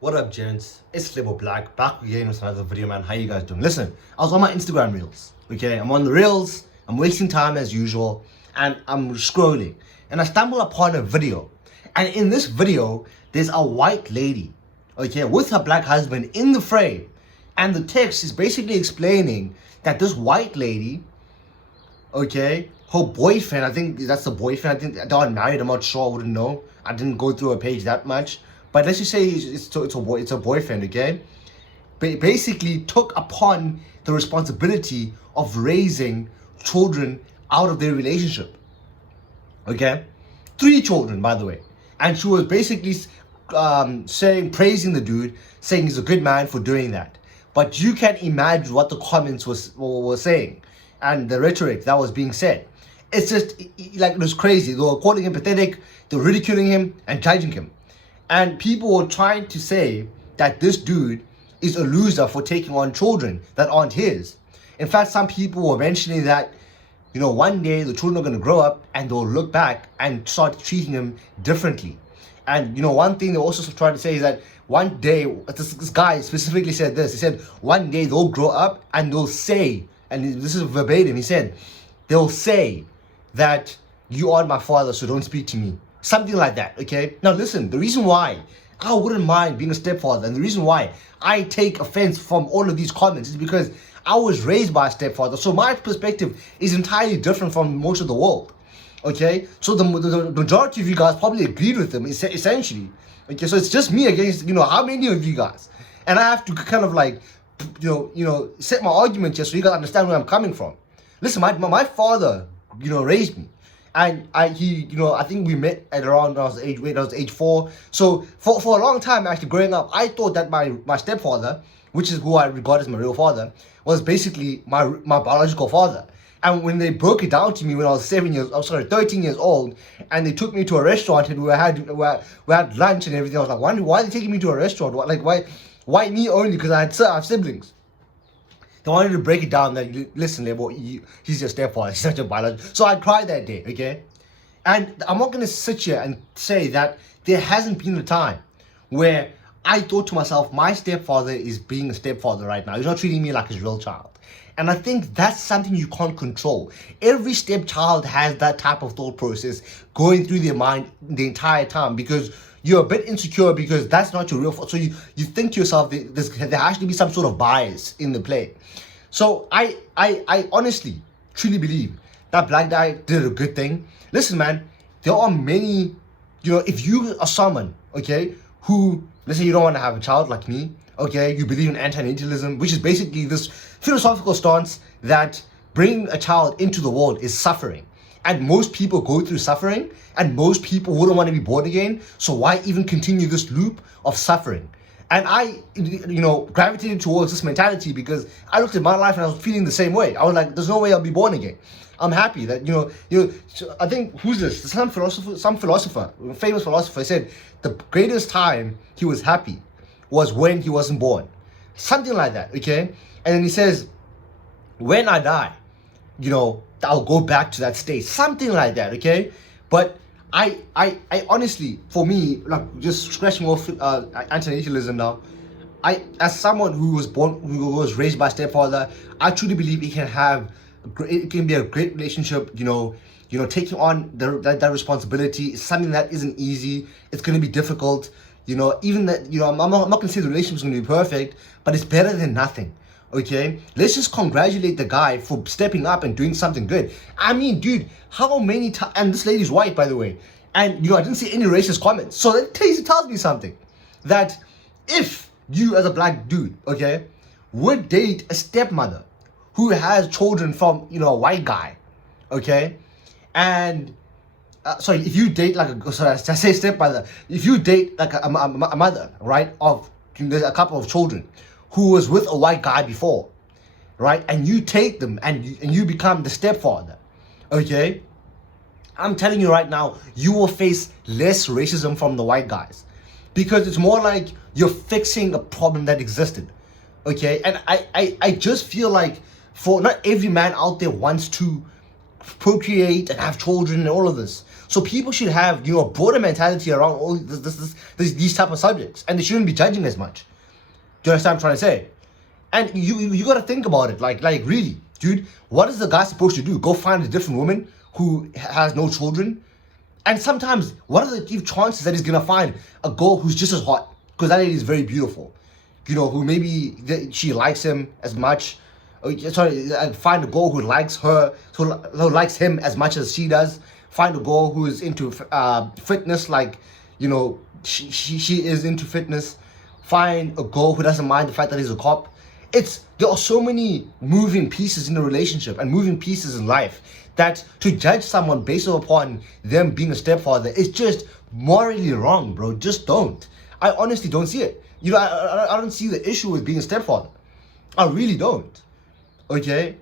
What up, gents? It's Label Black, back again with another video, man. How you guys doing? Listen, I was on my Instagram reels, okay? I'm on the reels, I'm wasting time as usual, and I'm scrolling. And I stumble upon a video. And in this video, there's a white lady, okay, with her black husband in the frame. And the text is basically explaining that this white lady, okay, her boyfriend, I think that's the boyfriend, I think they are married, I'm not sure, I wouldn't know. I didn't go through her page that much. But let's just say it's a boyfriend, okay? Basically took upon the responsibility of raising children out of their relationship, okay? 3 children, by the way. And she was basically praising the dude, saying he's a good man for doing that. But you can imagine what the comments were saying and the rhetoric that was being said. It's just, like, it was crazy. They were calling him pathetic, they were ridiculing him and judging him. And people were trying to say that this dude is a loser for taking on children that aren't his. In fact, some people were mentioning that, you know, one day the children are going to grow up and they'll look back and start treating him differently. And, you know, one thing they also tried to say is that one day, this guy specifically said this, he said, one day they'll grow up and they'll say, and this is verbatim, he said, they'll say that you are my father, so don't speak to me. Something like that, okay? Now listen, the reason why I wouldn't mind being a stepfather and the reason why I take offense from all of these comments is because I was raised by a stepfather. So my perspective is entirely different from most of the world, okay? So the majority of you guys probably agreed with them, essentially. Okay, so it's just me against, you know, how many of you guys? And I have to kind of like, you know, set my argument just so you guys understand where I'm coming from. Listen, my father, you know, raised me. And I think we met at around I was age 4. So for a long time, actually growing up, I thought that my stepfather, which is who I regard as my real father, was basically my biological father. And when they broke it down to me when I was 13 years old, and they took me to a restaurant and we had lunch and everything, I was like, why are they taking me to a restaurant? Why me only? Because I have siblings. They wanted to break it down that, listen, he's your stepfather, he's not your biological. So I cried that day, okay? And I'm not going to sit here and say that there hasn't been a time where I thought to myself, my stepfather is being a stepfather right now. He's not treating me like his real child. And I think that's something you can't control. Every stepchild has that type of thought process going through their mind the entire time because you're a bit insecure because that's not your real fault. So you think to yourself, there has to be some sort of bias in the play. So I honestly, truly believe that black guy did a good thing. Listen, man, there are many, you know, if you are someone, okay, who, let's say you don't want to have a child like me, okay, you believe in antinatalism, which is basically this philosophical stance that bringing a child into the world is suffering. And most people go through suffering, and most people wouldn't want to be born again. So why even continue this loop of suffering? And I, you know, gravitated towards this mentality because I looked at my life and I was feeling the same way. I was like, there's no way I'll be born again. I'm happy that, you know, I think, who's this? Some philosopher, famous philosopher said the greatest time he was happy was when he wasn't born. Something like that, okay? And then he says, when I die, you know, I'll go back to that state, something like that, okay? But I honestly, for me, like, just scratching off antinatalism now, as someone who was raised by a stepfather, I truly believe it can be a great relationship. You know, taking on that responsibility is something that isn't easy. It's going to be difficult. You know, even that, you know, I'm not going to say the relationship is going to be perfect, but it's better than nothing. Okay, let's just congratulate the guy for stepping up and doing something good. I mean, dude, how many times, and this lady's white, by the way, and, you know, I didn't see any racist comments. So that tells me something, that if you as a black dude, okay, would date a stepmother who has children from, you know, a white guy, okay, and if you date I say stepmother, if you date like a mother, right, of a couple of children who was with a white guy before, right, and you take them and you become the stepfather, okay, I'm telling you right now, you will face less racism from the white guys because it's more like you're fixing a problem that existed, okay? And I just feel like for not every man out there wants to procreate and have children and all of this. So people should have, a broader mentality around all these type of subjects, and they shouldn't be judging as much. Do you understand what I'm trying to say? And you got to think about it, like really, dude. What is the guy supposed to do? Go find a different woman who has no children? And sometimes, what are the chances that he's gonna find a girl who's just as hot? Because that lady is very beautiful. Who maybe she likes him as much. Find a girl who likes her, who likes him as much as she does. Find a girl who is into fitness, like she is into fitness. Find a girl who doesn't mind the fact that he's a cop. There are so many moving pieces in a relationship and moving pieces in life that to judge someone based upon them being a stepfather is just morally wrong, bro. Just don't. I honestly don't see it. I don't see the issue with being a stepfather. I really don't. Okay?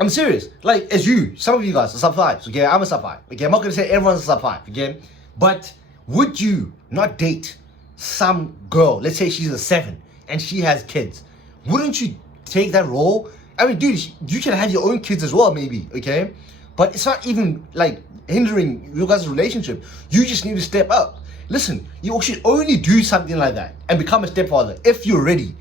I'm serious. Like, as some of you guys are sub 5s, okay? I'm a sub 5, okay? I'm not gonna say everyone's a sub 5, okay? But would you not date some girl, let's say she's a 7, and she has kids? Wouldn't you take that role? I mean, dude, you can have your own kids as well, maybe, okay? But it's not even, like, hindering your guys' relationship. You just need to step up. Listen, you should only do something like that and become a stepfather if you're ready.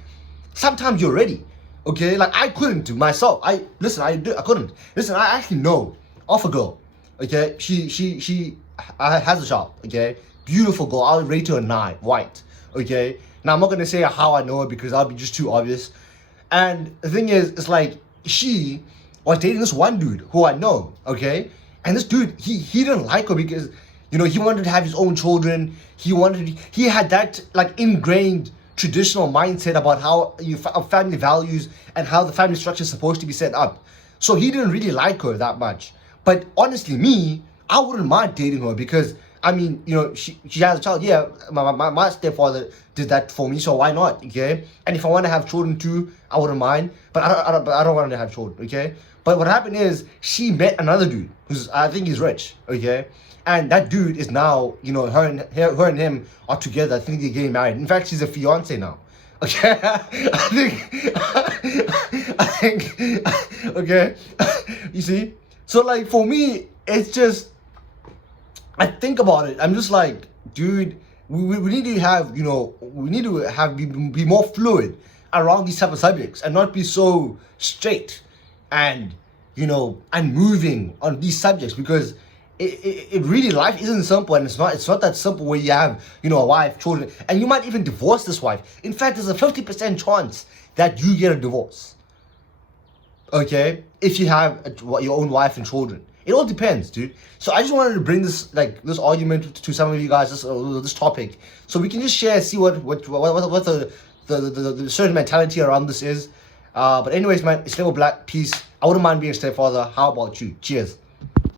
Sometimes you're ready, okay? Like, I couldn't do myself. I couldn't. Listen, I actually know of a girl, okay? She has a child, okay? Beautiful girl. I'll rate her a 9, white, okay? Now, I'm not going to say how I know her because that'll be just too obvious. And the thing is, it's like, she was dating this one dude who I know, okay? And this dude, he didn't like her because, he wanted to have his own children. He had that, like, ingrained traditional mindset about how family values and how the family structure is supposed to be set up. So he didn't really like her that much. But honestly, me, I wouldn't mind dating her because, I mean, she has a child. Yeah, my stepfather did that for me, so why not, okay? And if I want to have children too, I wouldn't mind. But I don't want to have children, okay? But what happened is, she met another dude I think he's rich, okay? And that dude is now, her and him are together. I think they're getting married. In fact, she's a fiance now. Okay, I think, okay. You see, so like for me, it's just, I think about it. I'm just like, dude, we need to have, we need to have be more fluid around these type of subjects and not be so straight and and moving on these subjects, because it really, life isn't simple, and it's not that simple where you have a wife, children, and you might even divorce this wife. In fact, there's a 50% chance that you get a divorce, okay, if you have your own wife and children. It all depends, dude. So I just wanted to bring this argument to some of you guys, this topic, so we can just share, see what the certain mentality around this is. But anyways, man, it's Level Black. Peace. I wouldn't mind being a stepfather. How about you? Cheers.